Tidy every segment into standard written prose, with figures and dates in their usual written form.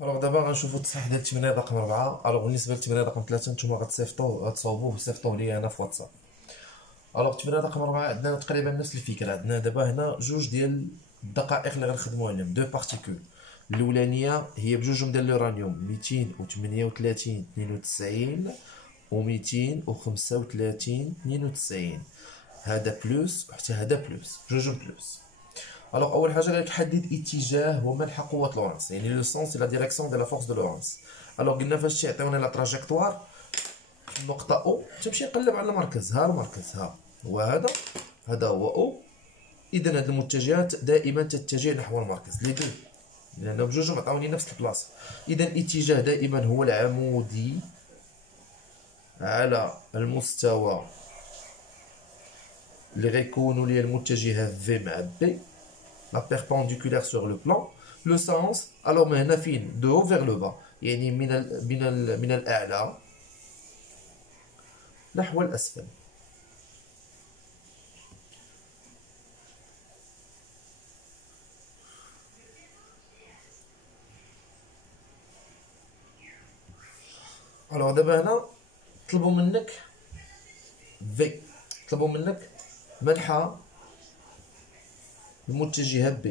الوغ دابا غنشوفو التصحيح ديال التمرين رقم 4. الوغ بالنسبه للتمرين رقم 3 نتوما غتصاوبوه ليا انا في واتساب. الوغ التمرين رقم 4 عندنا تقريبا نفس الفكره. عندنا دابا هنا جوج ديال الدقائق اللي غنخدمو عليهم، دو بارتيكول. الاولانيه هي بجوجهم ديال اليورانيوم 238 92 و 235 92. هذا بلوس وحتى هذا بلوس، جوجهم بلوس. الوغ اول حاجه قالك حدد اتجاه ومنحى قوه لورنس، يعني لو سونس لا ديريكسيون دو لا فورس دو لورنس. الوغ قلنا فاش تيعطيونا لا تراجيكتوار في النقطه او تمشي نقلب على المركز. ها المركز ها هو هذا هو او. اذا هاد المتجهات دائما تتجه نحو المركز لي دو، لان بجوجهم عطاوني نفس البلاصه. اذا الاتجاه دائما هو العمودي على المستوى اللي غيكونوا لي المتجهه في مع بي، la perpendiculaire sur le plan. Le sens, alors من هنا فين؟ de haut vers le bas، يعني من الأعلى نحو الأسفل. alors دابا هنا طلبوا منك في، طلبوا منك منحى المتجهة B.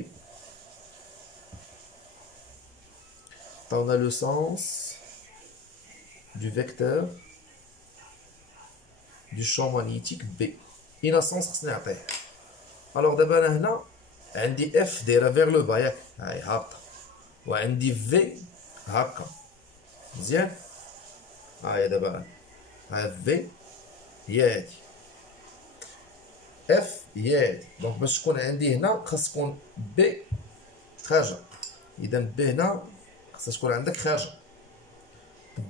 On a le sens du vecteur du champ magnétique B. Il a sens خصني نعطيه. alors دابا انا هنا عندي F دايره vers le bas ياك، هاي هابطه، وعندي V هكا مزيان. هاي دابا ها V هي هادي، اف هي هادي. دونك باش تكون عندي هنا خاص تكون بي خارجه. اذا بي هنا خاصها تكون عندك خارجه.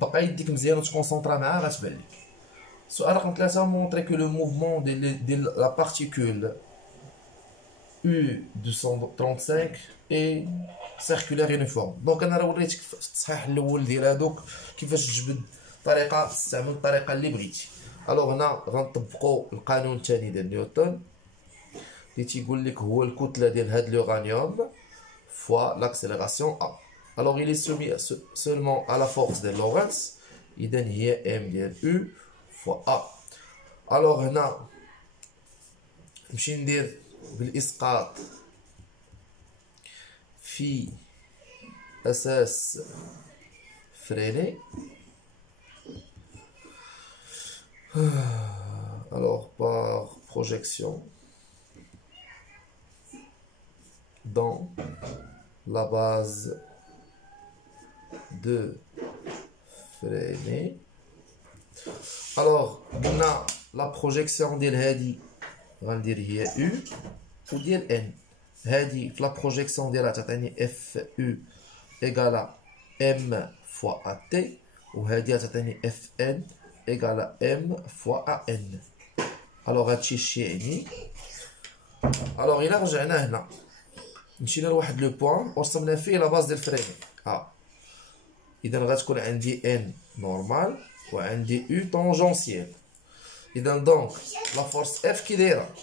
طبق يديك مزيان وتكونسونطرا معاها غتبان لك. السؤال رقم 3 مونطري كو لو موفمون ديال لا بارتيكول U235 اي سيركولير يونيفورم. دونك انا راه وريتك في التصحيح الاول ديال هادوك كيفاش تجبد طريقه، تستعمل الطريقه اللي بغيتي. الوغ هنا غنطبقوا القانون الثاني ديال نيوتن اللي تيقول لك هو الكتله ديال هاد اليورانيوم فوا لاكسيليراسيون ا. الوغ il est soumis seulement à la force de Lorentz، اذا هي ام ديال U فوا ا. الوغ هنا نمشي ندير بالاسقاط في اساس فريني. alors par projection dans la base de Freinet. alors قلنا la projection ديال هادي غندير هي U وديال N. هادي في la projection ديالها تعطيني F U égale M fois AT، وهادي تعطيني F N égale à M fois AN. alors هادشي الشي يعني. alors إلا رجعنا هنا مشينا لواحد لو بوان ورسمنا فيه لا باز ديال فريني ها. إذا غتكون عندي N نورمال وعندي U تونجونسيال. إذا دونك لا فورس F كي دايرة؟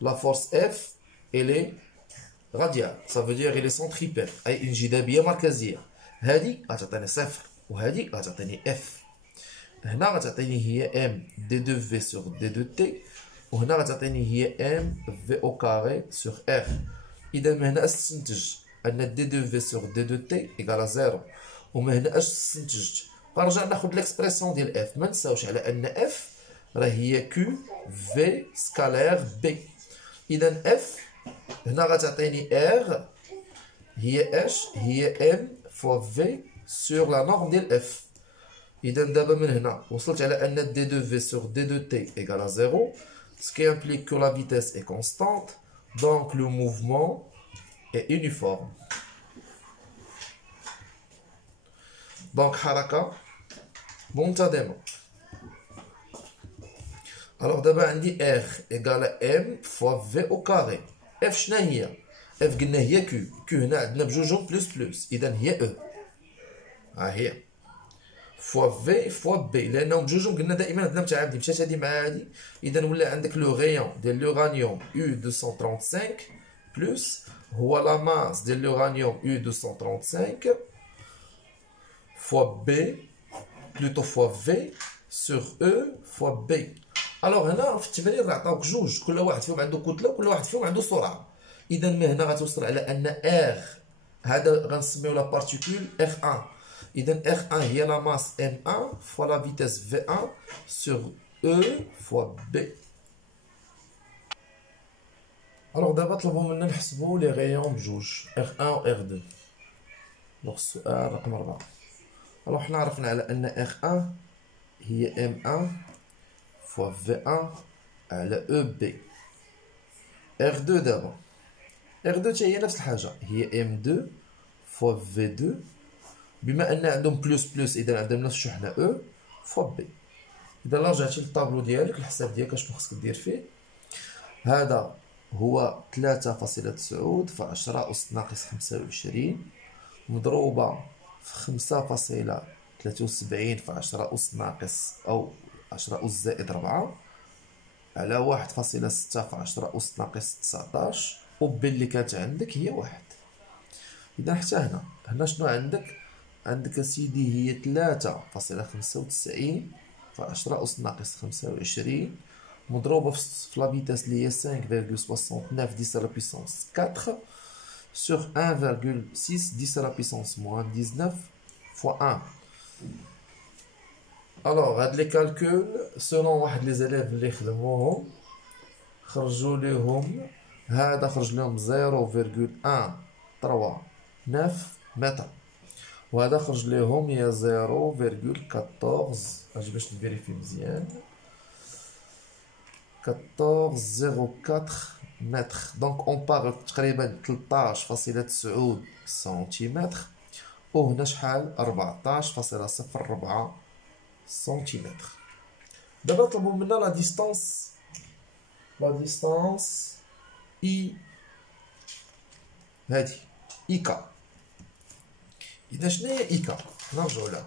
لا فورس F إلي غاديال، ça veut dire إلي سونتريبيتال، أي انجذابية مركزية. هادي غتعطيني صفر وهادي غتعطيني F. هنا غتعطيني هي ام دي دو في سور دي دو تي، وهنا غتعطيني هي ام في او كاري سور ار. اذا من هنا اش استنتج؟ ان دي دو في سور دي دو تي ايكال زيرو. ومن هنا اش استنتجت؟ غنرجع ناخد ليكسبرسيون ديال اف. ما نساوش على ان اف راه هي كيو في سكالير بي. اذا اف هنا غتعطيني ار هي اش؟ هي ام فوا في سور لا نورم ديال اف. إذا دابا من هنا وصلت على أن d2v sur d2t égale à 0, ce qui implique que la vitesse est constante, donc le mouvement est uniforme. donc حركة منتظمة. alors دابا عندي r égale à m fois v au carré. f شنا هي؟ f قلنا هي q. q هنا عندنا بجوجهم بلوس بلوس، إذا هي e. ها هي فوا في فوا بي، لانهم بجوجهم قلنا دائما عندنا متعادلين. مشات هادي مع هادي، اذا ولا عندك لو غيون ديال l'uranium U235 بلس هو لا ماس ديال l'uranium U235 fois B, plutôt fois V, sur E fois B. الوغ هنا في التمرين راه عطاوك جوج، كل واحد فيهم عنده كتله وكل واحد فيهم عنده سرعه. اذا من هنا غتوصل على ان ار هذا غنسميو لا بارتيكول ار 1. اذا ار 1 هي لا ماس ام 1 فوا لا فيتيس في 1 سور او فوا بي. الوغ دابا طلبوا منا نحسبوا لي غيون بجوج ار 1 و ار 2. دونك السؤال رقم 4. الوغ حنا عرفنا على ان ار 1 هي ام 1 فوا في 1 على او بي. ار 2 دابا ار 2 حتى هي نفس الحاجه، هي ام 2 فوا في 2 بما ان عندهم بلوس بلوس اذا عندهم نفس الشحنه او فوا بي. اذا لا رجعتي للطابلو ديالك الحساب ديالك شنو خصك دير فيه؟ هذا هو 3.9 في 10 أس ناقص 25 مضروبة في 5.73 في 10 أس ناقص أو 10 أس زائد 4 على 1.6 في 10 أس ناقص 19 وبي اللي كانت عندك هي 1. إذا حتى هنا شنو عندك؟ عندك أسيدي هي 3.95 في 10 أس ناقص 25 مضروبة في لا فيتاس اللي هي 5.69 10 à la puissance 4 sur 1,6 10 à la puissance moins 19 fois 1. الوغ هاد لي كالكول سولون واحد لي زاليف اللي خدموهم خرجوا ليهم هذا خرج لهم 0.139 متر وهذا خرج ليهم هي 0.14. اجي باش نفيريفي مزيان 14.04 متر. دونك اون باغ تقريبا 13.9 سنتيمتر وهنا شحال 14.04 سنتيمتر. دابا طلبوا منا لا ديستانس اي هادي ايكا. اذا شناهي ايكا؟ نرجعو لها.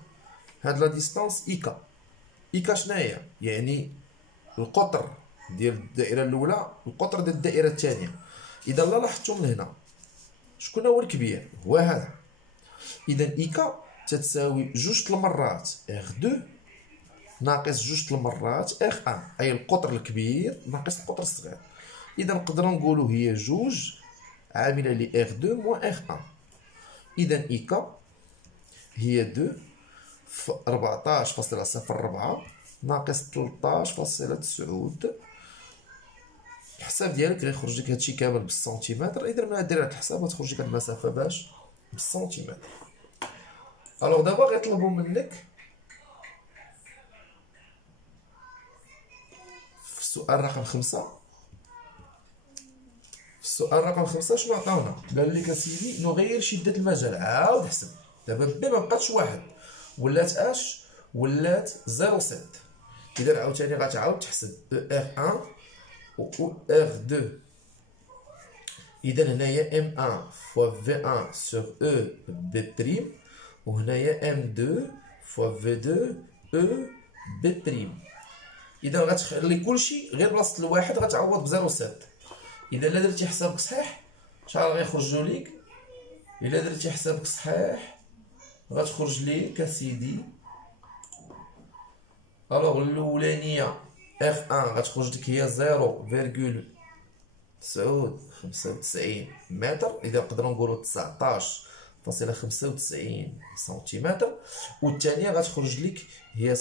هاد لا ديستانس ايكا شناهي؟ يعني القطر ديال الدائره الاولى القطر ديال الدائره الثانيه. اذا لا لاحظتوا من هنا شكون هو الكبير؟ هو هذا. اذا ايكا تتساوي جوج المرات ار 2 ناقص جوج المرات ار 1، اي القطر الكبير ناقص القطر الصغير. اذا نقدروا نقولوا هي جوج عامله ل ار 2 موان ار 1. اذا ايكا هي 2 في 14.04 ناقص 13.9. الحساب ديالك غيخرج لك هادشي كامل بالسنتيمتر. اذا من دير هاد الحساب غتخرج لك هاد المسافه باش بالسنتيمتر. الوغ دابا غيطلبوا منك في السؤال رقم 5. في السؤال رقم 5 شنو عطاونا؟ قال لك اسيدي نغير شده المجال. عاود حسب دابا بي ما بقاتش واحد ولات اش ولات 0.7. اذا عاوتاني غتعاود تحسب ار 1 و ار 2. اذا هنايا ام 1 فوا في 1 سور او بي بريم وهنايا ام 2 فوا في 2 او بي بريم. اذا غتخلي كلشي غير بلاصه الواحد غتعوض ب 0.7. اذا لا درتي حسابك صحيح شحال غيخرجوا ليك؟ الا درتي حسابك صحيح غتخرج ليك اسيدي الوغ الاولانيه اف 1 غتخرج لك هي 0.995 متر. اذا نقدروا نقولوا 19.95 سنتيمتر. والثانيه غتخرج لك هي 0.2006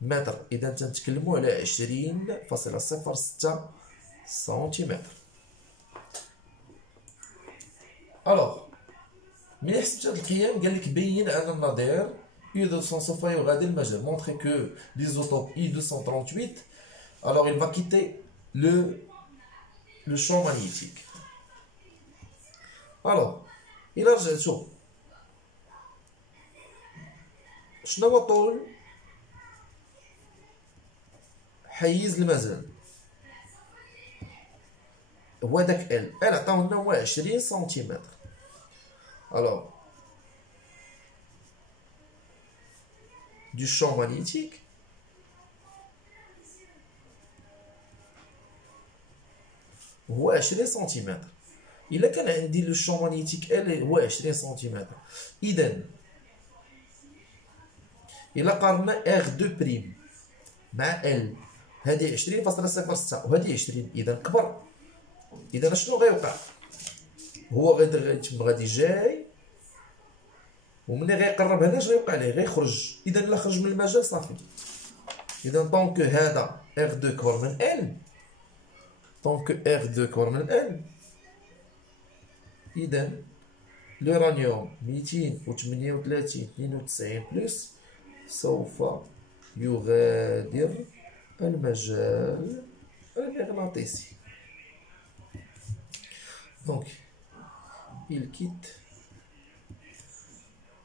متر. اذا تنتكلموا على 20.06 سنتيمتر. الوغ ملي حسبت هاد القيم قال لك بين ان النظير I200 سوف يغادر المجال. montrer que l'isotope I238 alors il va quitter le champ magnétique. alors الى رجعتو شنو هو طول حيز المجال؟ هو داك ال عطاونا هو 20 سنتيمتر. alors du champ magnétique هو 20 سنتيمتر. الا كان عندي لو شون مانيتيك ال هو 20 سنتيمتر، اذا الا قارنا ار دو بريم مع ال، هذه 20.06 وهذه 20، اذا كبر. اذا شنو غيوقع؟ هو غادي جاي، وملي غيقرب هنا اش غيوقع ليه؟ غيخرج. اذا الا خرج من المجال صافي. اذا طونك هذا ار دو كبر من ال، طونك ار دو كبر من ال، اذا l'uranium 238 بلس سوف يغادر المجال المغناطيسي. Donc, il quitte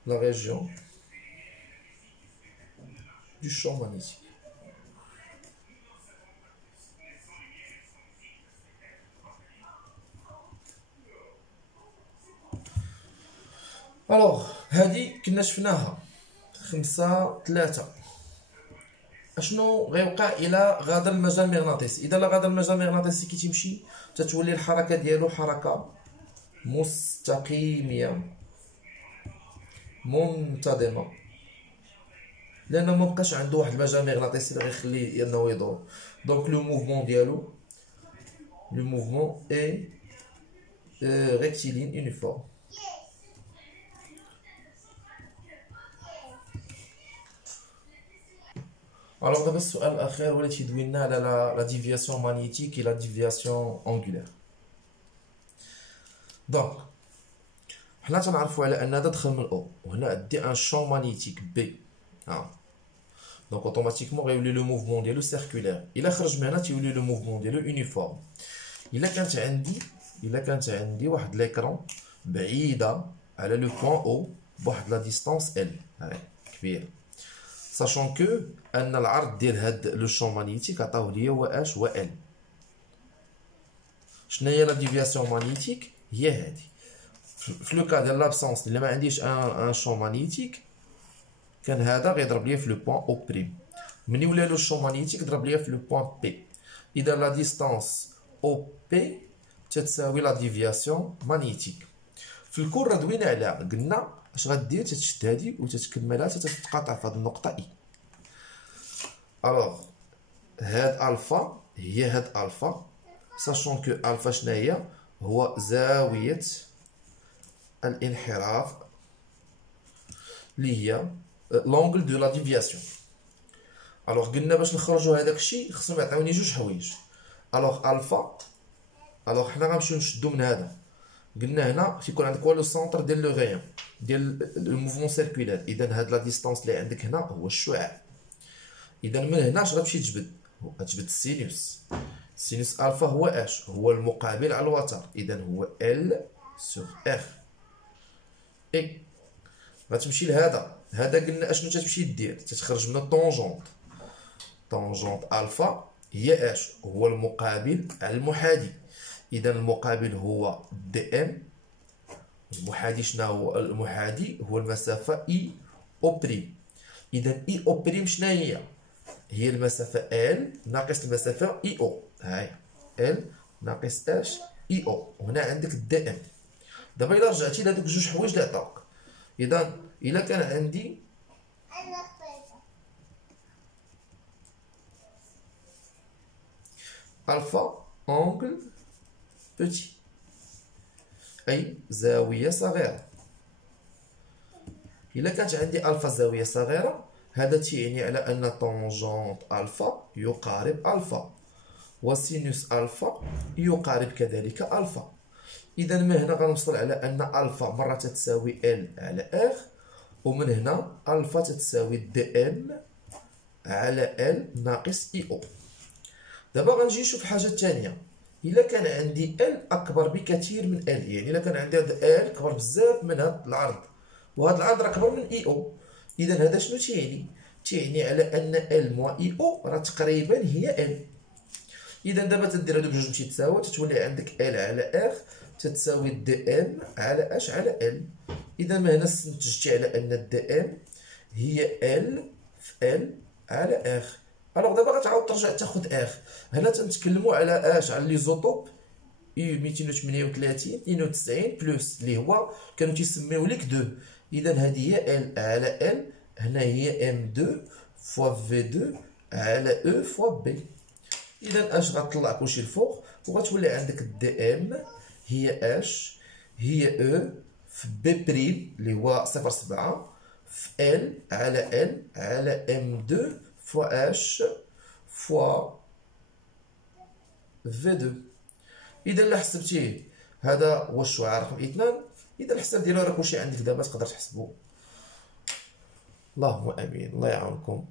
la région du champ magnétique. الوغ هادي كنا شفناها 5-3. اشنو غيوقع الى غادر المجال المغناطيسي؟ اذا لا غادر المجال المغناطيسي كي تمشي تتولي الحركه ديالو حركه مستقيميه منتظمه، لانه مبقاش عنده واحد المجال مغناطيسي اللي غيخليه انه يدور. دونك لو موفمون ديالو، لو موفمون اي rectiligne uniforme. Alors دابا السؤال الاخير هو اللي تيدوي لنا على لا ديفياسيون مانيتيك و لا ديفياسيون انغولير. دونك حنا تنعرفوا على ان هذا دخل من او، وهنا عندي ان شون مانيتيك بي. دونك اوتوماتيكمون غيولي لو موفمون ديالو سيركولير. الا خرج من هنا تيولي لو موفمون ديالو يونيفورم. الا كانت عندي واحد ليكرون بعيده على لو بوين او بواحد لا ديستانس ال هاي كبيره، ساشون كو ان العرض ديال هاد لو شون مانيتيك عطاوه ليا هو اش هو ال. شنو هي لا ديفياسيون مانيتيك؟ هي هادي. في لو كا ديال لابسونس اللي ما عنديش ان شون مانيتيك، كان هذا غيضرب ليا في لو بوين او بريم. ملي ولا لو شون مانيتيك ضرب ليا في لو بوين بي. اذا لا ديستانس او بي تتساوي لا ديفياسيون مانيتيك. في الكره دوينا على قلنا اش غدير؟ تتشد هادي وتتكملها تتقاطع في هاد النقطه اي. الوغ هاد الفا هي هاد الفا، ساشون كو الفا شناهي؟ هو زاويه الانحراف اللي هي لونغل دو لا ديفياسيون. الوغ قلنا باش نخرجوا هذاك الشيء خصهم يعطيوني جوج حوايج. الوغ الفا، الوغ حنا غنمشيو نشدو من هذا. قلنا هنا تيكون عندك هو لو سونتر ديال لو غيان ديال لو موفمون سيركولير. اذا هاد لا ديستانس اللي عندك هنا هو الشعاع. اذا من هنا اش غتمشي تجبد؟ غتجبد السينوس. سينوس الفا هو اش؟ هو المقابل على الوتر، اذا هو ال سور ار. اي غتمشي لهذا، هذا قلنا اشنو تتمشي دير؟ تتخرج من الطونجونت. طونجونت الفا هي اش؟ هو المقابل على المحاذي. اذا المقابل هو دي ام، المحاذي شنو هو؟ المحاذي هو المسافه اي او بريم. اذا اي او بريم شنو هي؟ هي المسافه ال ناقص المسافه اي او. هاي ال ناقص اش؟ اي او. وهنا عندك دي ام. دابا الا رجعتي لهادوك جوج حوايج اللي عطاوك، اذا الا كان عندي الفا اونغل بوتي اي زاويه صغيره، الا كانت عندي الفا زاويه صغيره، هذا تيعني على ان طونجونت الفا يقارب الفا، وسينوس الفا يقارب كذلك الفا. اذا من هنا غنوصل على ان الفا مره تتساوي ال على ار، ومن هنا الفا تتساوي دي ام على ال ناقص اي او. دابا غنجي نشوف الحاجه الثانيه. الا كان عندي ال اكبر بكثير من ال، يعني الا كان عندي هذا ال كبر بزاف من هذا العرض، وهذا العرض راه كبر من اي او، اذا هذا شنو تيعني؟ تيعني على ان ال موا اي او راه تقريبا هي ال. اذا دابا تدير هادو بجوج تيتساوى، تتولي عندك ال على ار تتساوي دي ام على اش على ال. اذا من هنا استنتجتي على ان دي ام هي ال في ال على ار. الوغ دابا غتعاود ترجع تاخد ار. هنا تنتكلموا على اش؟ على لي زوتوب يو 238 92 بلس اللي هو كانوا تيسميوه لك 2. اذا هذه هي ال على ال، هنا هي ام 2 فوا في 2 على او فوا بي. اذا اش غتطلع كلشي الفوق وغتولي عندك دي ام هي اش هي او في بي بريم اللي هو 0.7 في ال على ال على ام 2 فوا اش فوا في 2. اذا لا حسبتيه هذا هو الشعاع رقم 2. اذا الحساب ديالو راه كلشي عندك دابا تقدر تحسبو. اللهم امين، الله يعاونكم.